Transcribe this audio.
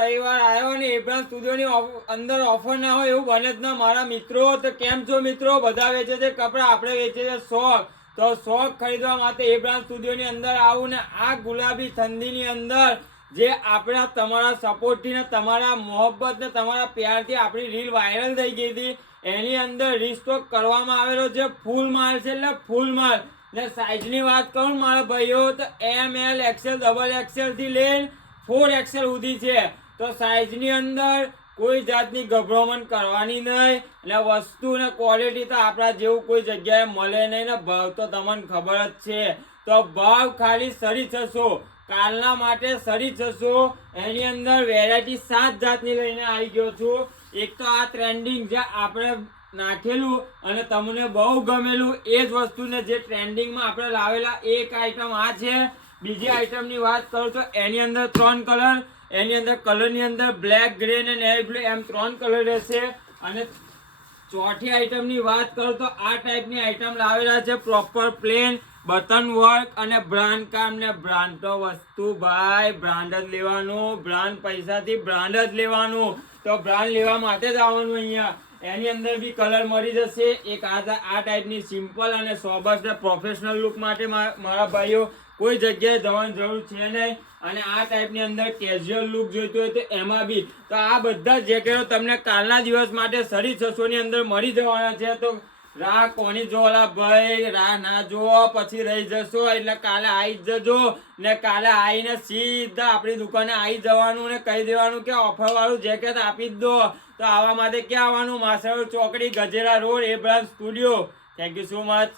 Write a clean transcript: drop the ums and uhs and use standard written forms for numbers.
રવિવાર આવ્યો ને એબ્રામ સ્ટુડિયોની અંદર ઓફર ના હોય એવું બને જ ના મારા મિત્રો. તો કેમ છો મિત્રો? બધા વેચે છે કપડા, આપણે વેચે છે શોખ. તો શોખ ખરીદવા માટે એબ્રામ સ્ટુડિયોની અંદર આવું ને આ ગુલાબી ઠંડીની અંદર જે આપણા તમારા સપોર્ટથી ને તમારા મોહબ્બત ને તમારા પ્યારથી આપણી રીલ વાયરલ થઈ ગઈ હતી, એની અંદર રીસ્ટોક કરવામાં આવેલો છે. ફૂલ માલ છે, એટલે ફૂલ માલ. ને સાઈઝની વાત કરું મારા ભાઈઓ તો ML XL XXL થી લઈને 4XL સુધી છે. તો સાઈઝની અંદર કોઈ જાતની ગભરામણ કરવાની નહીં. એટલે વસ્તુ ને ક્વોલિટી તો આપણા જેવું કોઈ જગ્યાએ મળે નહીં ને ભાવ તો તમને ખબર જ છે. તો ભાવ ખાલી 650. કાલના માટે 650. એની અંદર વેરાયટી 7 જાતની લઈને આવી ગયો છું. એક તો આ ટ્રેન્ડિંગ જે આપણે નાખેલું અને તમને બહુ ગમેલું એ જ વસ્તુને જે ટ્રેન્ડિંગમાં આપણે લાવેલા એક આઈટમ આ છે. બીજી આઈટમની વાત કરું તો એની અંદર 3 કલર, એની અંદર કલરની અંદર બ્લેક, ગ્રે અને નેવી બ્લુ એમ 3 કલર રહેશે. અને ચોથી આઈટમની વાત કરું તો આ ટાઈપની આઈટમ લાવેલા છે પ્રોપર પ્લેન બટન વર્ક અને બ્રાન્ડ કામ. ને બ્રાન્ડ તો વસ્તુ ભાઈ બ્રાન્ડ જ લેવાનું, બ્રાન્ડ પૈસાથી બ્રાન્ડ જ લેવાનું. તો બ્રાન્ડ લેવા માટે જ આવવાનું અહીંયા. એની અંદર બી કલર મળી જશે. એક આ ટાઈપની સિમ્પલ અને સોબર ને પ્રોફેશનલ લુક માટે મારા ભાઈઓ કોઈ જગ્યાએ જવાની જરૂર છે નહીં. અને આ ટાઈપની અંદર કેઝ્યુઅલ લુક જોઈતો હોય તો એમાં બી. તો આ બધા જેકેટો તમને કાલના દિવસ માટે 650 ની અંદર મળી જવાના છે. તો રાહ કોની જોવાલા ભાઈ, રાહ ના જોવો પછી રહી જશો. એટલે કાલે આવી જ જજો ને કાલે આવીને સીધા આપણી દુકાને આવી જવાનું ને કહી દેવાનું કે ઓફર વાળું જેકેટ આપી જ દો. તો આવા માટે ક્યાં આવવાનું? માસરોડ ચોકડી, Gajera road, Abrama studio. Thank you so much.